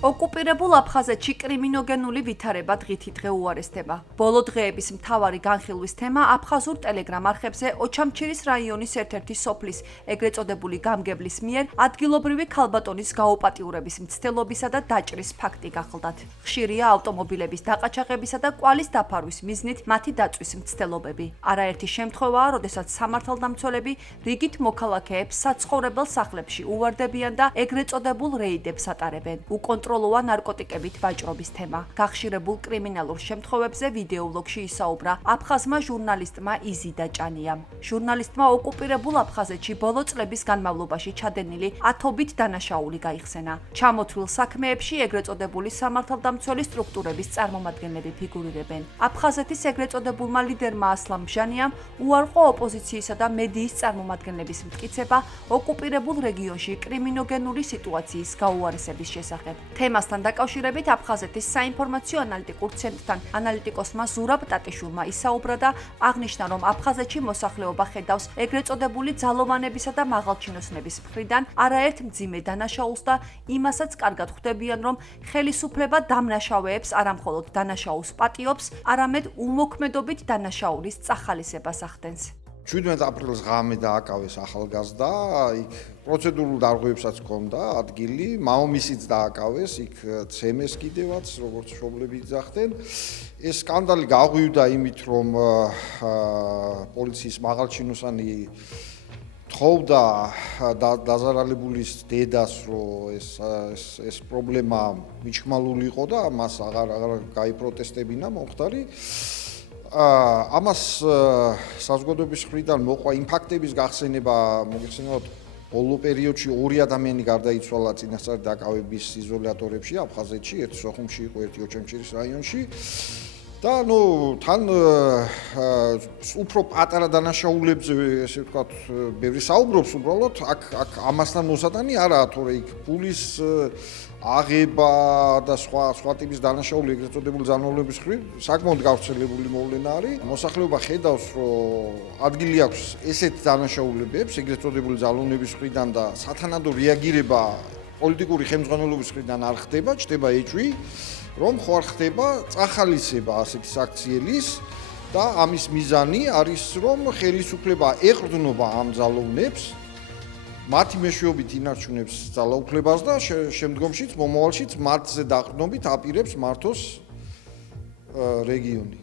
ოკუპირებულ აფხაზეთში კრიმინოგენული ვითარება დღითიდღე უარესდება. ბოლო დღეების მთავარი განხილვის თემა აფხაზურ ტელეგრამ არხებზე ოჩამჩირის რაიონის ერთ-ერთი სოფლის, ეგრეთ წოდებული გამგებლის მიერ ადგილობრივი ქალბატონის გაუპატიურების მცდელობისა და დაჭრის ფაქტი გახლდათ. ხშირია ავტომობილების დაყაჩაღებისა და კვალის დაფარვის მიზნით მათი დაწვის მცდელობები. არაერთი შემთხვევაა, როდესაც სამართალდამცველები რიგით მოქალაქეებს საცხოვრებელ სახლებში უვარდებიან და ეგრეთ წოდებულ რეიდებს ატარებენ. უკონტროლოა ნარკოტიკებით ვაჭრობის თემა. გახშირებულ კრიმინალურ შემთხვევებზე ვიდეოვლოგში ისაუბრა აფხაზმა ჟურნალისტმა იზიდა ჭანიამ. ჟურნალისტმა ოკუპირებულ აფხაზეთში ბოლო წლების განმავლობაში ჩადენილი ათობით დანაშაული გაიხსენა. ჩამოთვლილ საქმეებში ეგრეთ წოდებული სამართალდამცველი სტრუქტურების წარმომადგენლები ფიგურირებენ. აფხაზეთის ეგრეთ წოდებულმა ლიდერმა ასლან ბჟანიამ უარყო ოპოზიციისა და მედიის წარმომადგენლების მტკიცება ოკუპირებულ რეგიონში კრიმინოგენური სიტუაციის გაუარესების შესახებ. თემასთან დაკავშირებით აფხაზეთის საინფორმაციო ანალიტიკურ ცენტრთან ანალიტიკოსმა ზურაბ ტატიშვილმა ისაუბრა და აღნიშნა, რომ აფხაზეთში მოსახლეობა ხედავს ეგრეთ წოდებული ძალოვანებისა და მაღალჩინოსნების მხრიდან არაერთ მძიმე დანაშაულს და იმასაც კარგად ხვდებიან, რომ ხელისუფლება დამნაშავეებს არამხოლოდ დანაშაულს პატიობს, არამედ უმოქმედობით დანაშაულის წახალისებას ახდენს. 17 აპრილს ღამე დააკავეს ახალგაზრდა, იქ პროცედურულ დარღვევებსაც ჰქონდა ადგილი, მამამისიც დააკავეს, იქ ცემეს კიდევაც, როგორც მშობლები იძახდნენ. ეს სკანდალი გაღვივდა იმით, რომ პოლიციის მაღალჩინოსანი თხოვდა დაზარალებულის დედას, რომ ეს პრობლემა მიჩქმალული იყო და მას აღარ გაიპროტესტებინა მომხდარი. ამას საზოგადოების მხრიდან მოყვა იმ ფაქტების გახსენება, მოგეხსენებათ, ბოლო პერიოდში 2 ადამიანი გარდაიცვალა წინასწარ დაკავების იზოლატორებში აფხაზეთში, ერთი სოხუმში იყო, ერთი ოჩამჩირის რაიონში. და თან უფრო პატარა დანაშაულებზე, ესე ვთქვათ, ბევრი საუბრობს უბრალოდ, აქ ამასთან მოსატანი არაა, თორე იქ ფულის აღება და სხვა ტიპის დანაშაული ეგრეთ წოდებული ძალაუფლების მხრივ საკმაოდ გავრცელებული მოვლენა არის. მოსახლეობა ხედავს, რომ ადგილი აქვს ესეთ დანაშაულებებს ეგრეთ წოდებული ძალაუფლების მხრიდან და სათანადო რეაგირება პოლიტიკური ხელმძღვანელობის მხრიდან არ ხდება, ჩნდება ეჭვი, რომ ხო არ ხდება წახალისება ასეთი საქციელის და ამის მიზანი არის, რომ ხელისუფლება ეყრდნობა ამ ძალაუფლებს, მათი მეშვეობით ინარჩუნებს ძალაუფლებას და შემდგომშიც, მომავალშიც მათზე დაყრდნობით აპირებს მართოს რეგიონი.